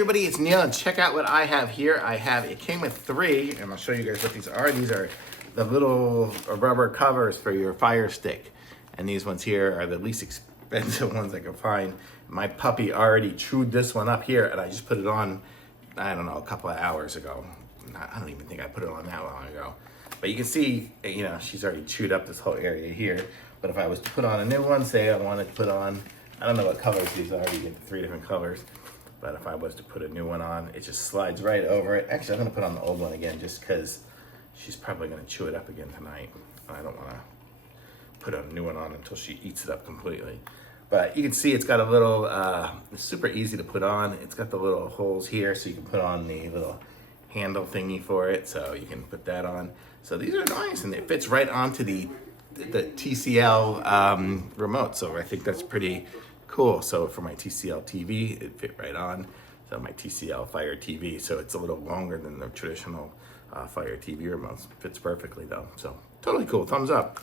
everybody, it's Neil, and check out what I have here. It came with 3, and I'll show you guys what these are. These are the little rubber covers for your Fire Stick. And these ones here are the least expensive ones I could find. My puppy already chewed this one up here, and I just put it on, I don't know, a couple of hours ago. I don't even think I put it on that long ago. But you can see, you know, she's already chewed up this whole area here. But if I was to put on a new one, say I wanted to put on, I don't know what colors these are, you get the 3 different colors. But if I was to put a new one on, it just slides right over it. Actually, I'm gonna put on the old one again just because she's probably gonna chew it up again tonight. I don't wanna put a new one on until she eats it up completely. But you can see it's got a little, it's super easy to put on. It's got the little holes here so you can put on the little handle thingy for it. So you can put that on. So these are nice, and it fits right onto the TCL remote. So I think that's pretty cool. So for my TCL TV, it fit right on. So my TCL Fire TV, so it's a little longer than the traditional Fire TV remotes. Fits perfectly though. So totally cool, thumbs up.